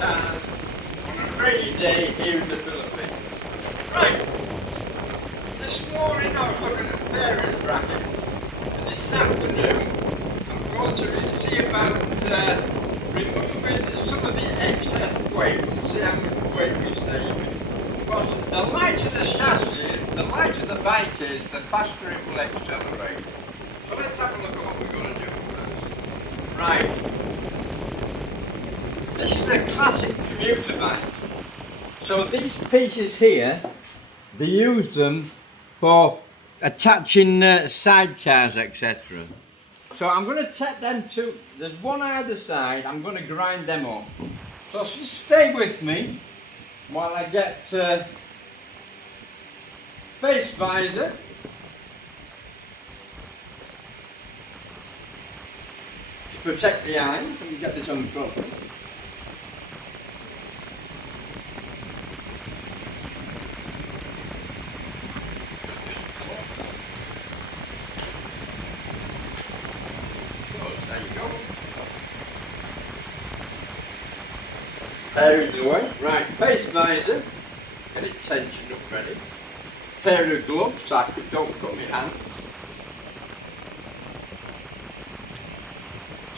cars on a rainy day here in the Philippines. Right, this morning I was looking at bearing brackets, and this afternoon I'm going to see about removing some of the excess weight and see how much weight we save. Because the lighter the chassis, the lighter the bike is, the faster it will accelerate. So let's have a look at what we're going to do first. Right. This is a classic commuter bike. So these pieces here, they use them for attaching sidecars, etc. So I'm going to take them to, there's one either side, I'm going to grind them up. So just stay with me while I get face visor. To protect the eyes, let me get this on properly. There you go. There is the way. Right, face visor. Get it tensioned up ready. Pair of gloves so I don't cut my hands.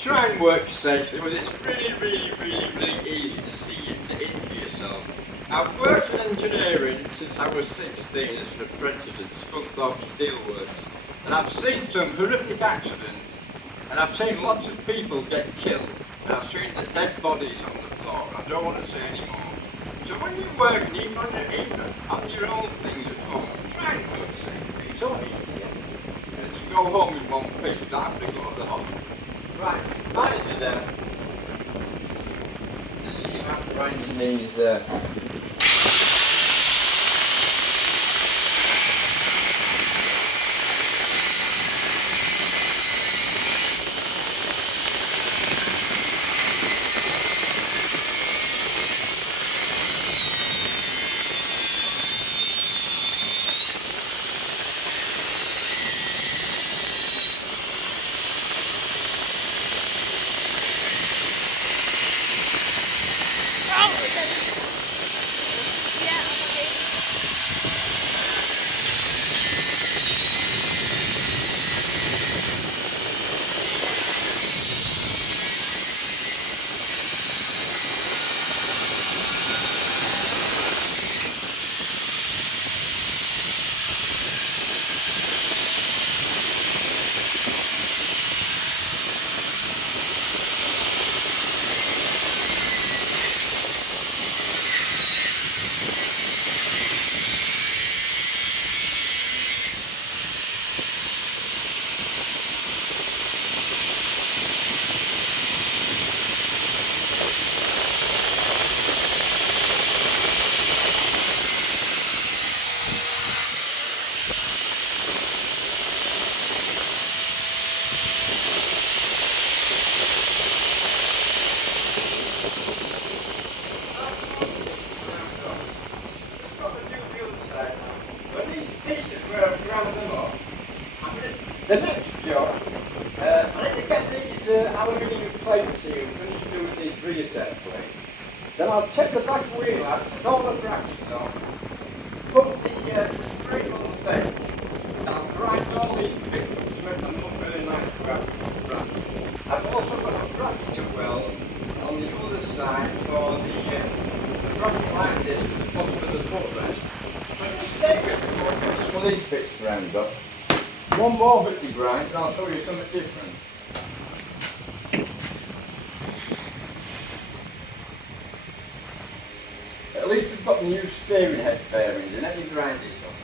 Try and work safely, but it's really easy to see you to injure yourself. I've worked in engineering since I was 16 as an apprentice at Scunthorpe Steelworks, and I've seen some horrific accidents, and I've seen lots of people get killed, and I've seen the dead bodies on the floor. I don't want to say any more. So when you work even on your own things at home, try and work safely. It's all easy. And you go home in one piece, you don't have to go to the hospital. Right, visor down. Just see you have to grind the knees there. The next job, I need to get these aluminium plates here, I'm going to do with these rear set plates. Then I'll take the back wheel out, take all the brackets off, put the frame on the bench, and I'll grind all these bits to make them look really nice brackets. I've also got a bracket weld on the other side for the bracket like this at the bottom of the footrest. So just stay with me while I get some of these bits ground up. One more bit to grind and I'll show you something different. At least we've got new steering head bearings and let me grind this up.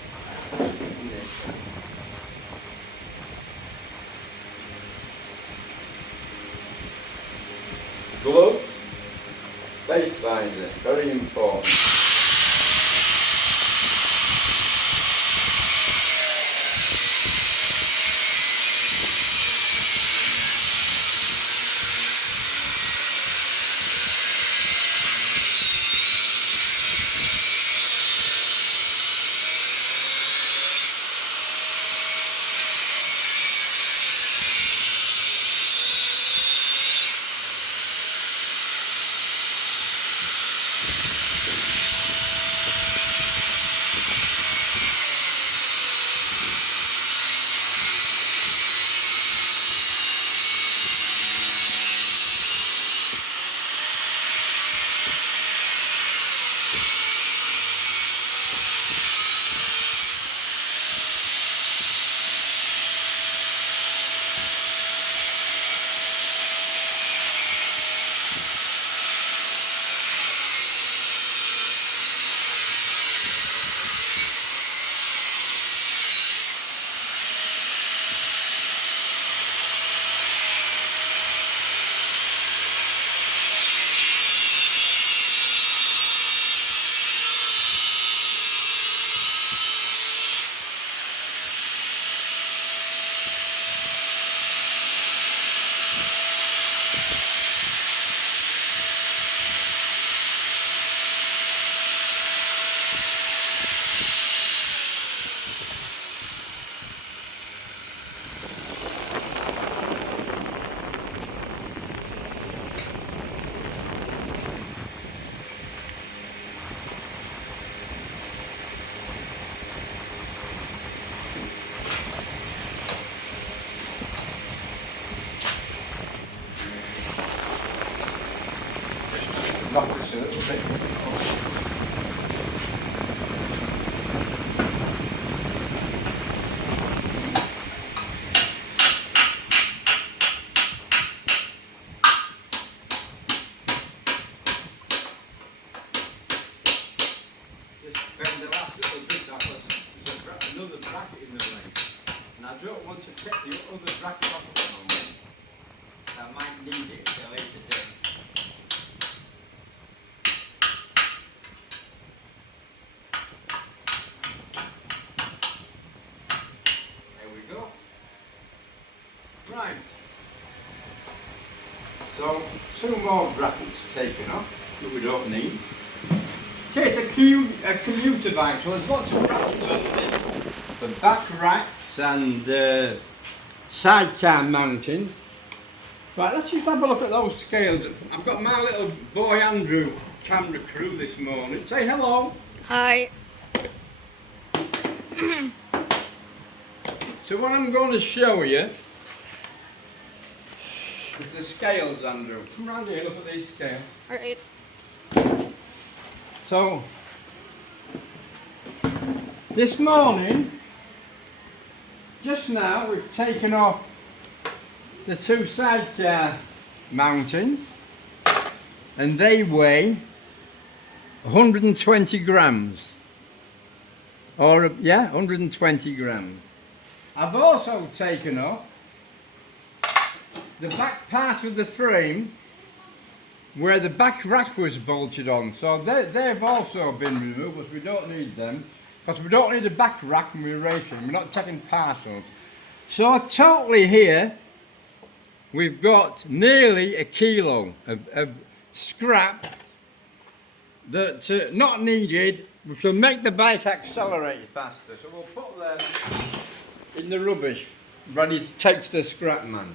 Gloves, face visor, very important. knock this a little bit. Bend the last little bit off, there's another bracket in the way. And I don't want to take the other bracket off at the moment. I might need it at a later date. There we go. Right. So, 2 more brackets taken off that we don't need. So it's a commuter bike, so there's lots of brackets on this for back racks and sidecar mountings. Right, let's just have a look at those scales. I've got my little boy Andrew camera crew this morning. Say hello. Hi. So what I'm going to show you is the scales, Andrew. Come round here, look at these scales. Alright. So, this morning, just now, we've taken off the 2 sidecar mountings, and they weigh 120 grams. Or, yeah, 120 grams. I've also taken off the back part of the frame where the back rack was bolted on, so they've also been removed, but we don't need them because we don't need a back rack when we're racing. We're not taking parcels. So totally here we've got nearly a kilo of scrap that's not needed, which will make the bike accelerate faster. So we'll put them in the rubbish ready to take to the scrap man.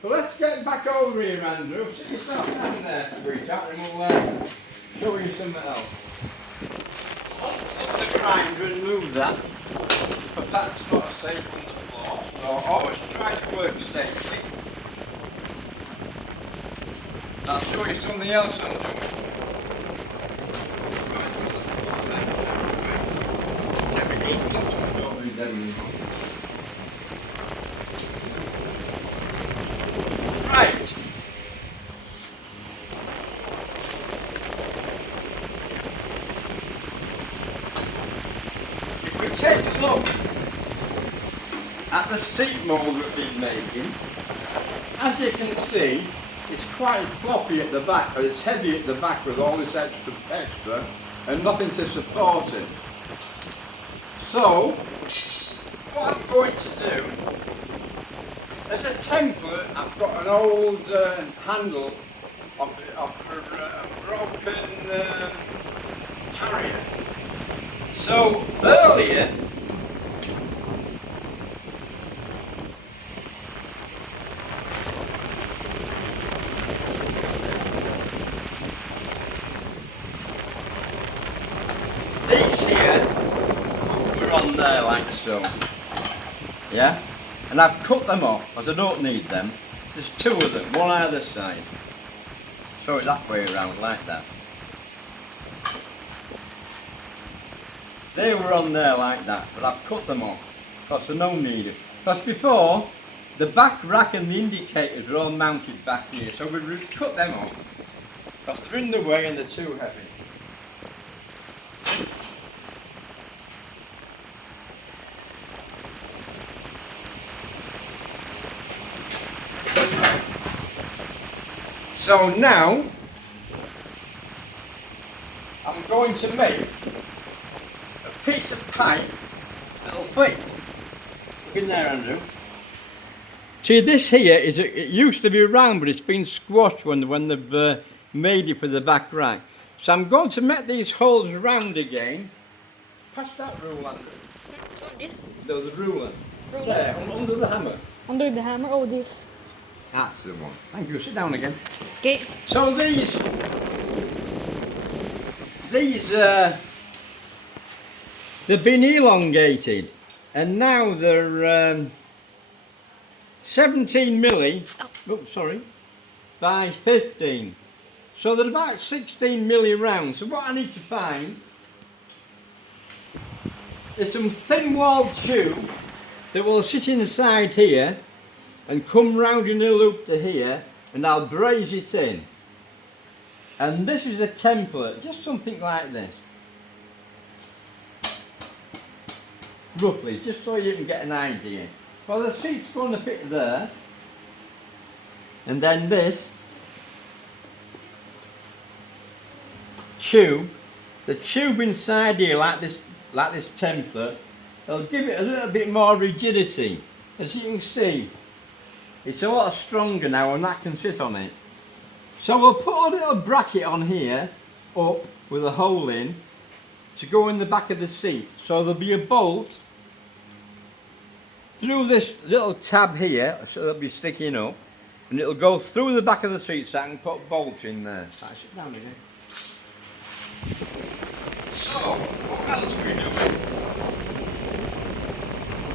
So let's get back over here, Andrew. Sit yourself down there, sweetheart, and we'll show you something else. Up the grinder and move that, because that's not safe on the floor. So always try to work safely. I'll show you something else I'm doing. There we go. Don't need them anymore. Right. If we take a look at the seat mould we've been making, as you can see, it's quite floppy at the back, but it's heavy at the back with all this extra and nothing to support it. So, what I'm going to do, as a template, I've got an old handle of a broken carrier. So earlier, these here were on there like so. Yeah? And I've cut them off, as I don't need them. There's 2 of them, one either side. Throw it that way around, like that. They were on there like that, but I've cut them off, because there's no need of. Because before, the back rack and the indicators were all mounted back here, so we've cut them off, because they're in the way and they're too heavy. So now, I'm going to make a piece of pipe that'll fit. Look in there, Andrew. See, this here, it used to be round, but it's been squashed when they've made it for the back rack. So I'm going to make these holes round again. Pass that rule, Andrew. This? No, the ruler. There, under the hammer. Under the hammer? Oh, this. That's the one. Thank you. Sit down again. Okay. So these they've been elongated, and now they're 17 milli. Oh, sorry, by 15. So they're about 16 milli round. So what I need to find is some thin walled tube that will sit inside here and come round in a loop to here, and I'll braze it in. And this is a template, just something like this. Roughly, just so you can get an idea. Well, the seat's going to fit there, and then this tube, the tube inside here, like this template, it'll give it a little bit more rigidity. As you can see, it's a lot stronger now, and that can sit on it. So we'll put a little bracket on here, up with a hole in, to go in the back of the seat. So there'll be a bolt through this little tab here, so it'll be sticking up, and it'll go through the back of the seat so I can put bolts in there. Right, sit down again. So, what else are we doing?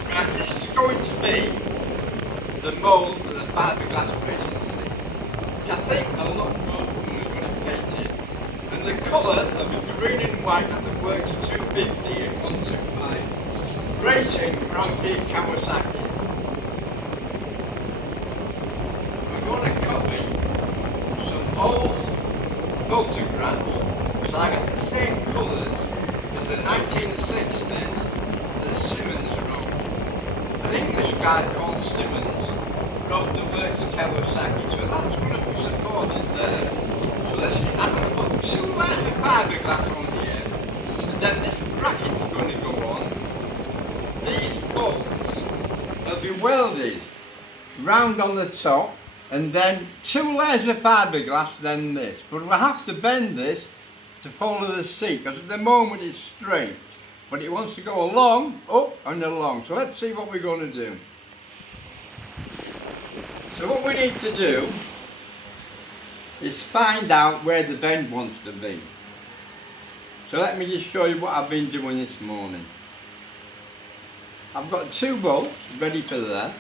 Right, this is going to be the mould for the fiberglass bridge. I think it'll look good when we're going to paint it. And the colour will be green and white, and the works 250 and 125. Racing from Kawasaki. We're going to copy some old photographs, because I got the same colours as the 1960s that Simmons wrote. An English guy called Simmons wrote the works Kawasaki, so that's going to be supported there. So I'm going to put 2 layers of fiberglass on here, and then this bracket is going to go on. These bolts will be welded round on the top, and then 2 layers of fiberglass, then this. But we'll have to bend this to follow the seat, because at the moment it's straight, but it wants to go along, up and along. So let's see what we're going to do. So what we need to do is find out where the bend wants to be. So let me just show you what I've been doing this morning. I've got 2 bolts ready for there.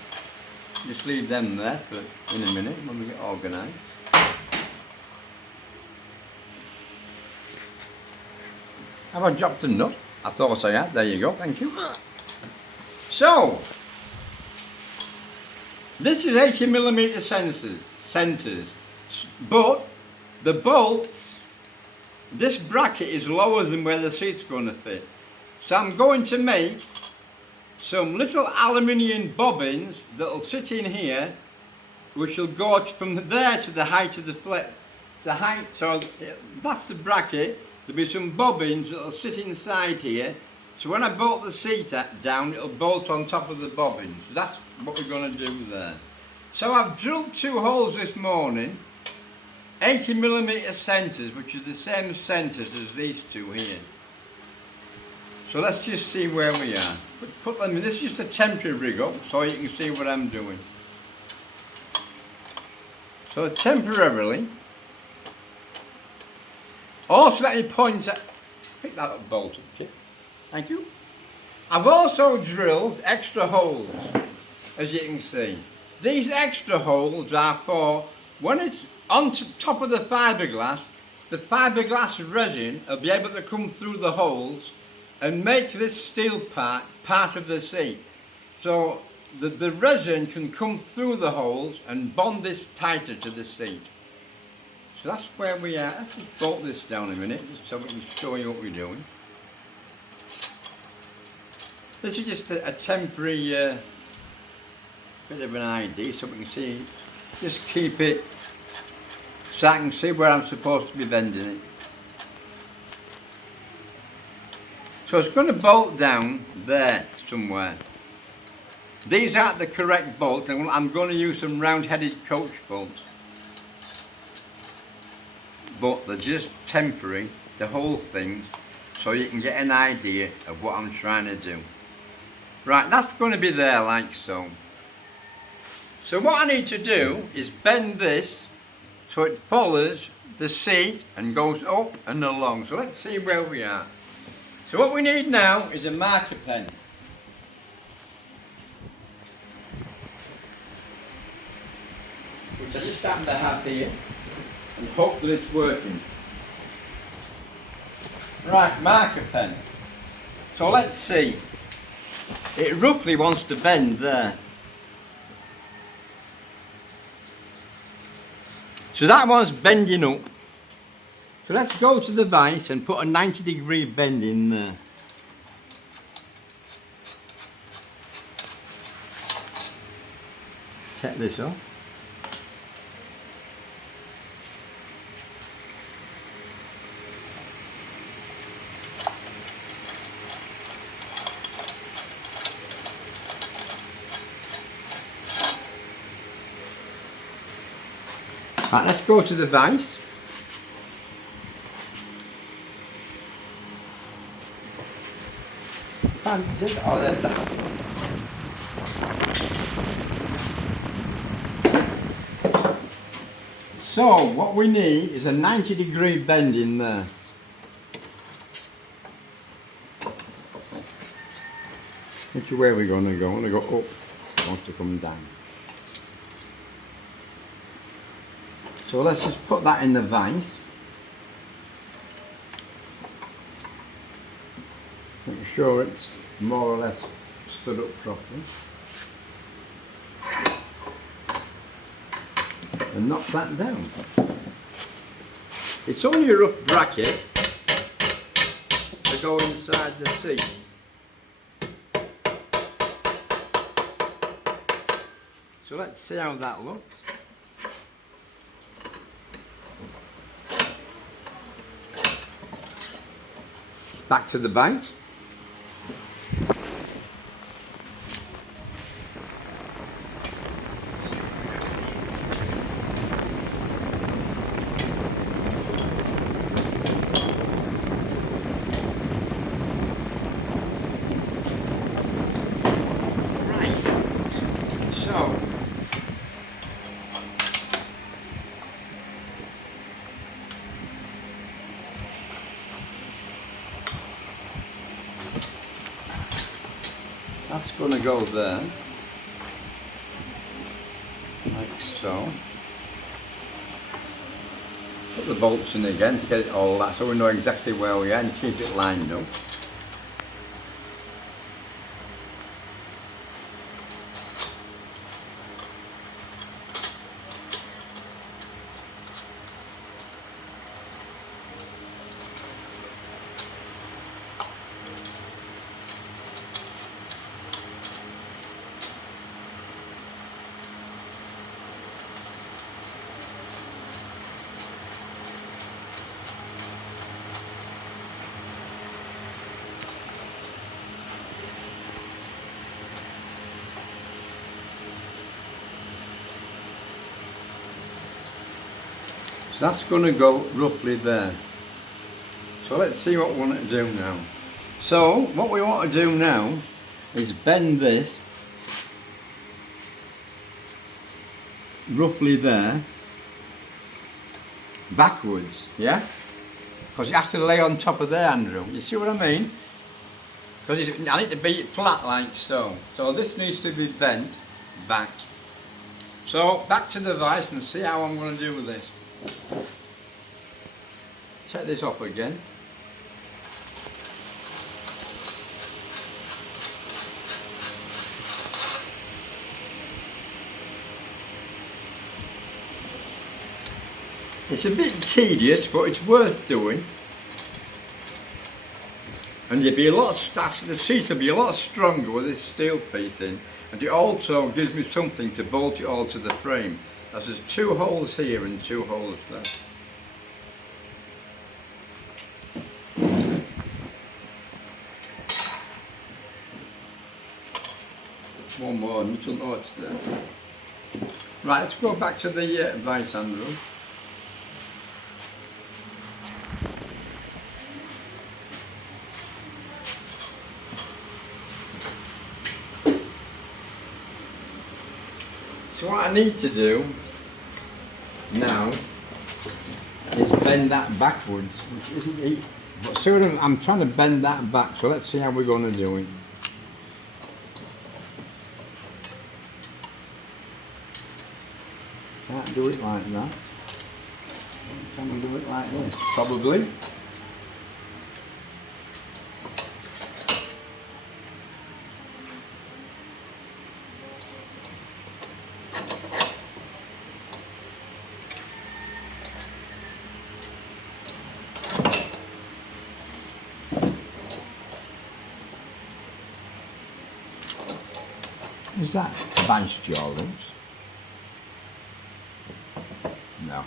Just leave them there for in a minute when we get organised. Have I dropped a nut? I thought I had. There you go, thank you. So, this is 80mm centres, but the bolts, this bracket is lower than where the seat's going to fit. So I'm going to make some little aluminium bobbins that'll sit in here, which will go from there to the height of the flip. So that's the bracket. There'll be some bobbins that'll sit inside here. So when I bolt the seat down, it'll bolt on top of the bobbins. That's what we're going to do there. So I've drilled 2 holes this morning, 80mm centres, which is the same centres as these 2 here. So let's just see where we are. Put them in. This is just a temporary rig up, so you can see what I'm doing. So temporarily, also let me point at, pick that up bolt up, Chip. Thank you. I've also drilled extra holes, as you can see. These extra holes are for when it's on top of the fiberglass resin will be able to come through the holes and make this steel part of the seat. So the resin can come through the holes and bond this tighter to the seat. So that's where we are. Let's just bolt this down a minute so we can show you what we're doing. This is just a temporary bit of an idea so we can see, just keep it so I can see where I'm supposed to be bending it. So it's going to bolt down there somewhere. These aren't the correct bolts, and I'm going to use some round-headed coach bolts. But they're just temporary to hold things so you can get an idea of what I'm trying to do. Right, that's going to be there like so. So what I need to do is bend this so it follows the seat and goes up and along. So let's see where we are. So what we need now is a marker pen. Which I just happen to have here. and hope that it's working. Right, marker pen. So let's see. It roughly wants to bend there. So that one's bending up. So let's go to the vise and put a 90-degree bend in there. Set this up. Right, let's go to the vise. Oh, there's that. So, what we need is a 90-degree bend in there. Which way we're going to go? We're going to go up. I want to come down. So let's just put that in the vise. Make sure it's more or less stood up properly. And knock that down. It's only a rough bracket to go inside the seat. So let's see how that looks. Back to the bank. That's going to go there, like so. Put the bolts in again to get it all that, so we know exactly where we are and keep it lined up. So that's going to go roughly there. So let's see what we want to do now. So what we want to do now is bend this roughly there backwards, yeah? Because it has to lay on top of there, Andrew. You see what I mean? Because I need to be flat like so. So this needs to be bent back. So back to the vise and see how I'm going to do this. Set this off again. It's a bit tedious, but it's worth doing. And you'll be a lot, the seat will be a lot stronger with this steel piece in. And it also gives me something to bolt it all to the frame. As there's 2 holes here and 2 holes there. One more, and you don't know it's there. Right, let's go back to the vise, Andrew. So what I need to do now is bend that backwards, which isn't easy. But see what I'm trying to bend that back, so let's see how we're going to do it. Can't do it like that. Can we do it like this? Probably. Is that banched jaw roots? No.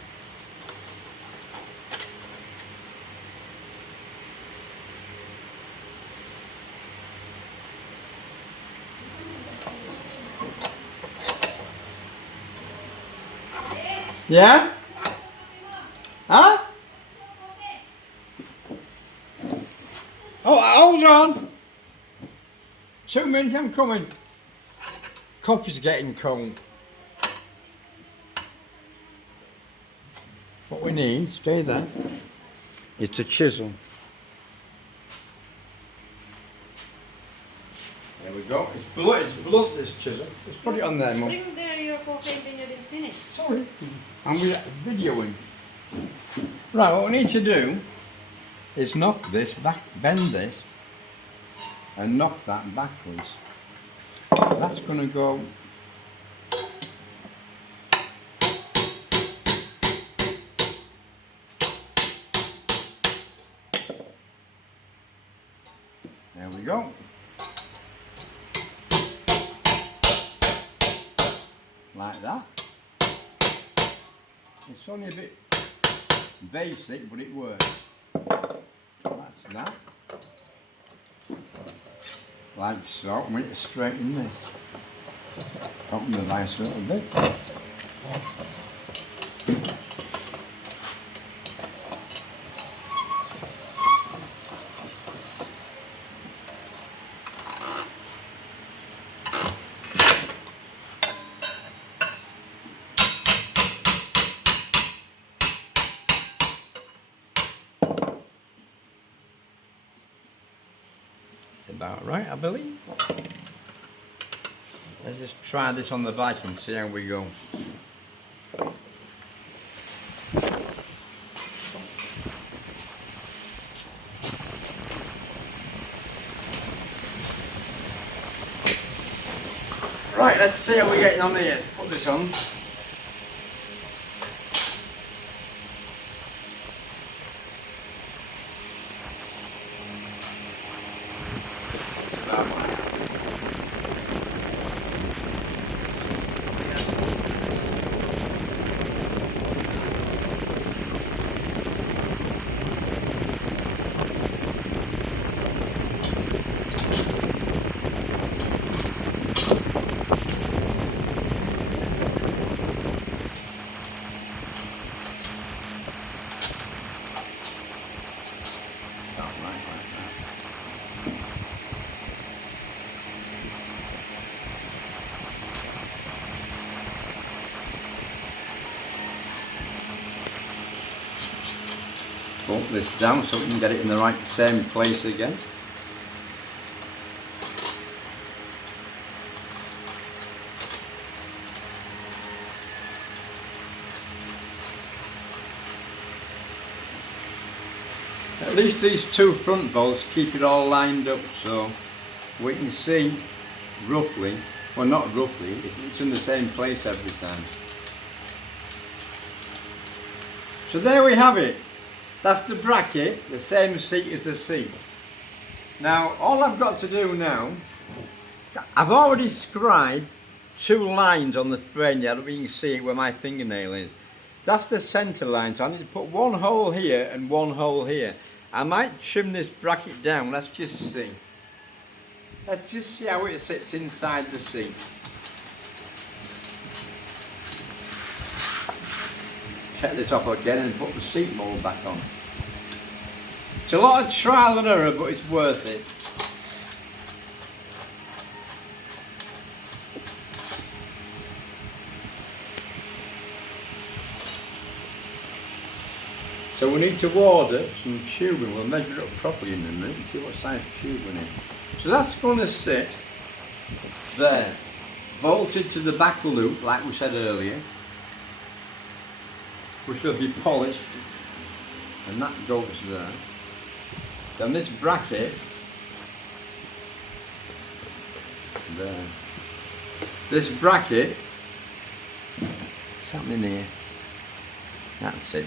Yeah? Huh? Oh, hold on. 2 minutes, I'm coming. Coffee's getting cold. What we need, stay there, is the chisel. There we go. It's blunt, this chisel. Let's put it on there, Mum. Bring there your coffee and then you didn't finish. Sorry. I'm videoing. Right, what we need to do is knock this back, bend this, and knock that backwards. That's going to go. There we go. Like that. It's only a bit basic, but it works. That's that. Like so. We need to straighten this. Open the vice a little bit. About right, I believe. Let's just try this on the bike and see how we go. Right, let's see how we're getting on here. Put this on. Bump this down so we can get it in the right same place again. At least these two front bolts keep it all lined up so we can see roughly, well not roughly, it's in the same place every time. So there we have it. That's the bracket, the same seat as the seat. Now all I've got to do now, I've already scribed 2 lines on the frame there that you can see where my fingernail is. That's the centre line, so I need to put 1 hole here and 1 hole here. I might trim this bracket down, let's just see. Let's just see how it sits inside the seat. Check this off again and put the seat mould back on. It's a lot of trial and error, but it's worth it. So we need to order some tubing. We'll measure it up properly in a minute and see what size tube we need. So that's going to sit there, bolted to the back loop like we said earlier, which will be polished and that goes there. Then this bracket there. This bracket, what's happening here? That's it.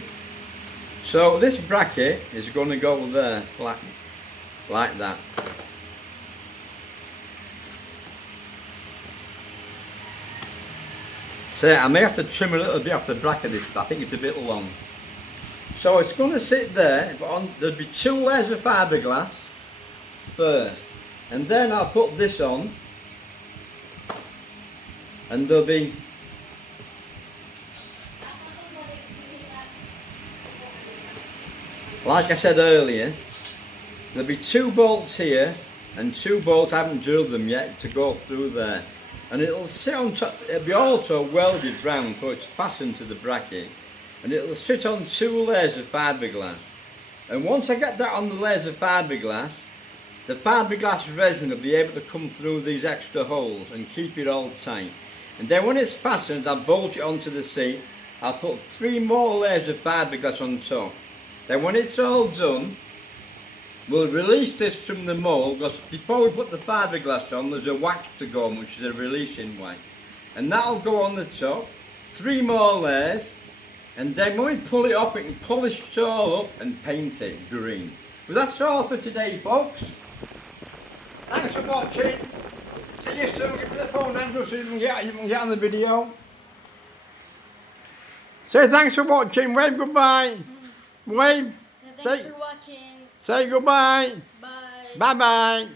So this bracket is going to go there like that. So I may have to trim a little bit off the bracket this, but I think it's a bit long. So it's going to sit there, but there'll be 2 layers of fiberglass first, and then I'll put this on, and there'll be like I said earlier, there'll be 2 bolts here and 2 bolts, I haven't drilled them yet, to go through there. And it'll sit on top, it'll be also welded round so it's fastened to the bracket. And it'll sit on 2 layers of fiberglass. And once I get that on the layers of fiberglass, the fiberglass resin will be able to come through these extra holes and keep it all tight. And then when it's fastened, I'll bolt it onto the seat. I'll put 3 more layers of fiberglass on top. Then when it's all done, we'll release this from the mould, because before we put the fiberglass on, there's a wax to go on, which is a releasing wax. And that'll go on the top, 3 more layers, and then when we pull it off, we can polish it all up and paint it green. But that's all for today, folks. Thanks for watching. See you soon. Get to the phone, Andrew, so you can get on the video. Say thanks for watching. Wave goodbye. Wave. Thanks for watching. Say goodbye. Bye. Bye bye.